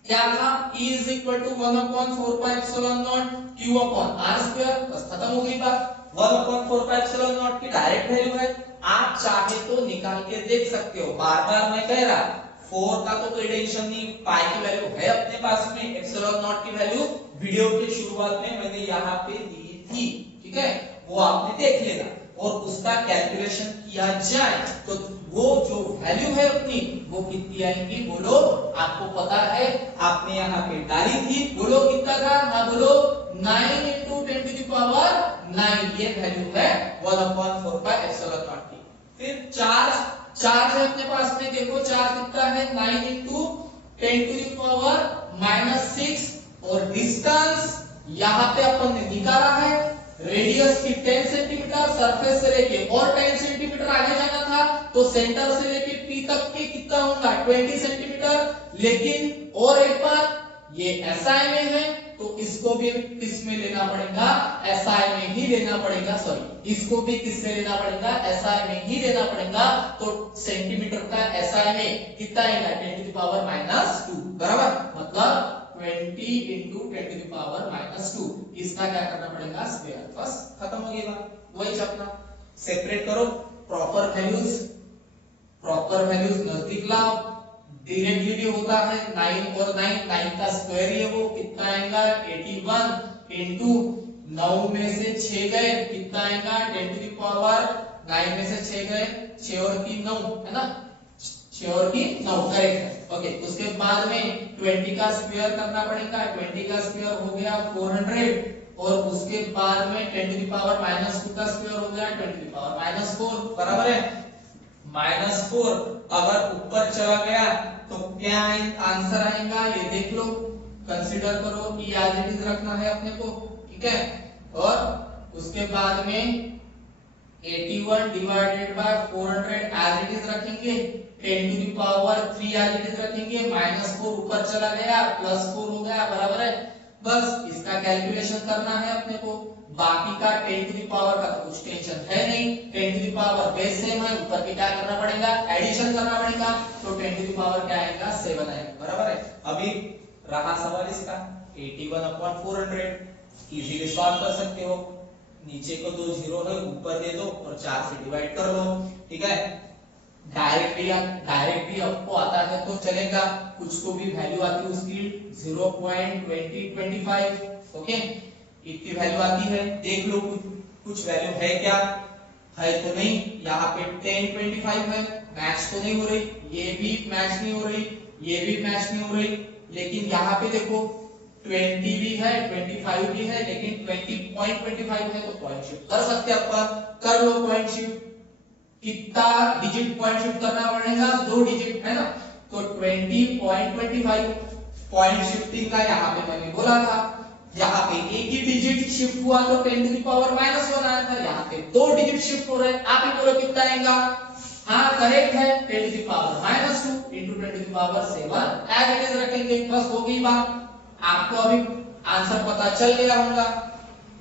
क्या था? E is equal to 1/4πε0 Q upon R square। बस खत्म हो गई बात। 1/4πε0 की डायरेक्ट वैल्यू है। आप चाहे तो निकाल के देख सकते हो, बार बार मैं कह रहा। 4 का तो कोई टेंशन नहीं, पाई की वैल्यू है अपने पास में। ε0 की वैल्यू वीडियो के शुरुआत में मैंने यहाँ पे दी थी, ठीक है, वो आपने देख लेना। और उसका कैलकुलेशन किया जाए तो वो जो वैल्यू है अपनी वो कितनी आएगी? बोलो, आपको पता है, आपने यहाँ पे डाली थी। बोलो कितना था? हाँ बोलो, 9 × 10⁹ ये वैल्यू है 1/4πε0 की। फिर चार्ज है अपने पास में, देखो चार्ज कितना है? 9 × 10⁻⁻6। और डिस्टेंस यहाँ पे अपन ने निकाला है, रेडियस की 10 सेंटीमीटर, सरफेस से लेके और 10 सेंटीमीटर आगे जाना था, तो सेंटर से लेके पी तक के कितना होगा? 20 सेंटीमीटर। लेकिन और एक बात, ये SI में है तो इसको भी किस में लेना पड़ेगा? SI में ही लेना पड़ेगा। सॉरी, इसको भी किससे लेना पड़ेगा? SI में ही लेना पड़ेगा। तो सेंटीमीटर का SI में कितना आएगा? 10⁻², बराबर। मतलब 20 × 10⁻²। इसका क्या करना पड़ेगा? स्क्वायर। बस खत्म हो गई बात। वही चपना सेपरेट करो, प्रॉपर वैल्यूज नजदीक लाओ। डायरेक्टली भी होता है 9 और 9 का स्क्वायर ही है, वो कितना आएगा? 81 × 9 में से 6 गए, कितना आएगा? 10⁻9 में से 6 गए, 6 और 3 9, है ना? 6 और 3 9, करेक्ट है। ओके, उसके बाद में 20 का स्क्वायर करना पड़ेगा। 20 का स्क्वायर हो गया 400, और उसके बाद में 10⁻² का स्क्वायर हो गया 10⁻⁴, बराबर है। -4 अगर ऊपर चला गया तो क्या आंसर आएगा? ये देख लो, कंसीडर करो कि एज इट इज रखना है अपने को, ठीक है। और उसके बाद में 81 divided by 400 as it is रखेंगे, 10⁻³ एज इट इज रखेंगे, -4 ऊपर चला गया, +4 हो गया, बराबर है। बस इसका कैलकुलेशन करना है अपने को। बाकी का 10⁻ का तो कुछ टेंशन है नहीं, 10⁻ बेस सेम है, ऊपर के क्या करना पड़ेगा? एडिशन करना पड़ेगा। तो 10⁻ क्या आएगा? 7 आएगा, बराबर है। अभी रहा सवाल इसका 81/400, इजीली सॉल्व कर सकते हो। नीचे को 2 जीरो है, ऊपर दे दो और 4 से डिवाइड कर लो, ठीक है। डायरेक्टली आपको आता है तो चलेगा, कुछ तो भी वैल्यू आती है उसकी 0.2025, ओके, इतनी वैल्यू आती है। देख लो कुछ वैल्यू है क्या? है तो नहीं। यहाँ पे 1025 है, मैच तो नहीं हो रही, ये भी मैच नहीं हो रही, ये भी मैच नहीं हो रही। लेकिन यहाँ पे देखो 20 भी है, 25 भी है, लेकिन 20.25 है, तो पॉइंट शिफ्ट कर सकते हैं अपन। कर लो पॉइंट शिफ्ट। कितना डिजिट पॉइंट शिफ्ट करना पड़ेगा? 2 डिजिट, है ना। तो 20.25 पॉइंट शिफ्टिंग का यहाँ पे मैंने बोला था। यहाँ पे एक ही डिजिट शिफ्ट हुआ तो 10 टू द पावर -1 आया था, यहाँ पे 2 डिजिट शिफ्ट हो रहे हैं, आप ही बोलो कितना आएगा। हाँ करेक्ट है, 10 to the power -2 into 10 to the power 7 as it is रखेंगे, बस हो गई बात। आपको अभी आंसर पता चल गया होगा।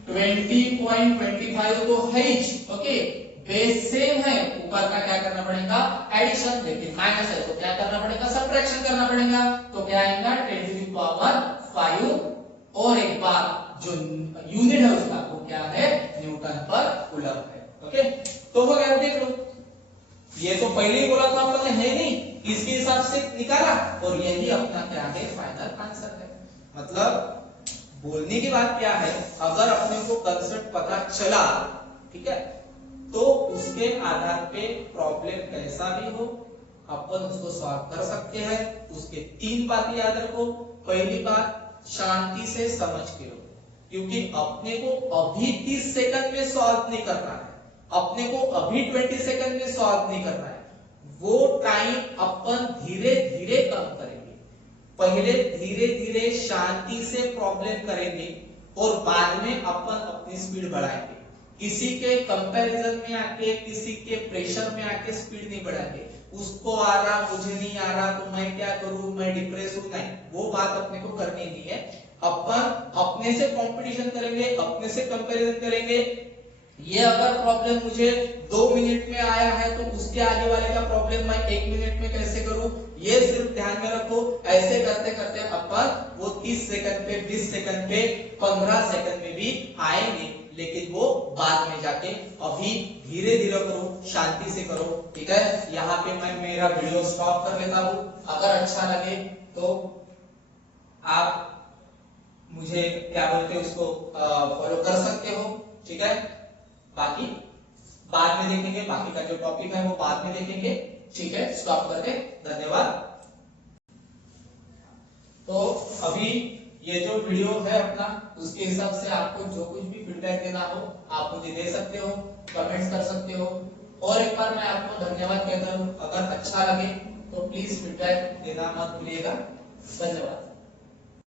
20.25 तो है ही, ओके, बेस सेम है, ऊपर का क्या करना पड़ेगा एडिशन, लेकिन माइनस है तो क्या करना पड़ेगा सब्ट्रैक्शन करना पड़ेगा। तो क्या आएगा 10 टू द पावर 5 और एक बार जो यूनिट है उसका वो क्या है न्यूटन पर कूलम है। ओके तो हो गया, देख लो ये तो पहले ही बोला था अपन ने है नहीं, इसके हिसाब से निकाला और यही अपना क्या है फाइनल आंसर है। मतलब बोलने की बात क्या है, अगर अपने को कंसेप्ट पता चला, ठीक है, तो उसके आधार पे प्रॉब्लम कैसा भी हो अपन उसको सॉल्व कर सकते हैं। उसके 3 बात याद रखो। पहली बात शांति से समझ के लो, क्योंकि अपने को अभी 30 सेकंड में सॉल्व नहीं करना है, अपने को अभी 20 सेकंड में सॉल्व नहीं करना है। वो टाइम अपन धीरे धीरे कम करेंगे, पहले धीरे धीरे शांति से प्रॉब्लम करेंगे और बाद में अपन अपनी स्पीड बढ़ाएंगे। किसी के कंपैरिजन में आके, किसी के प्रेशर में आके स्पीड नहीं बढ़ाएंगे। उसको आ रहा मुझे नहीं आ रहा तो मैं क्या करूं, मैं डिप्रेस हूं, नहीं, वो बात अपने को करनी नहीं है। अपन अपने से कंपटीशन करेंगे, अपने से कंपैरिजन करेंगे। ये अगर प्रॉब्लम मुझे 2 मिनट में आया है तो उसके आगे वाले का प्रॉब्लम मैं 1 मिनट में कैसे करूं, ये सिर्फ ध्यान में रखो। ऐसे करते करते अपन वो 30 सेकंड पे, 20 सेकंड पे, 15 सेकंड में भी आएंगे, लेकिन वो बाद में जाके, अभी धीरे धीरे करो, शांति से करो, ठीक है। यहाँ पे मैं मेरा वीडियो स्टॉप कर लेता हूँ। अगर अच्छा लगे तो आप मुझे क्या बोलते हैं उसको फॉलो कर सकते हो, ठीक है। बाकी बाद में देखेंगे, बाकी का जो टॉपिक है वो बाद में देखेंगे, ठीक है। स्टॉप करके धन्यवाद। तो अभी ये जो वीडियो है अपना, उसके हिसाब से आपको जो कुछ भी फीडबैक देना हो आप मुझे दे सकते हो, कमेंट्स कर सकते हो। और एक बार मैं आपको धन्यवाद कहता हूँ। अगर अच्छा लगे तो प्लीज फीडबैक देना मत भूलिएगा। धन्यवाद।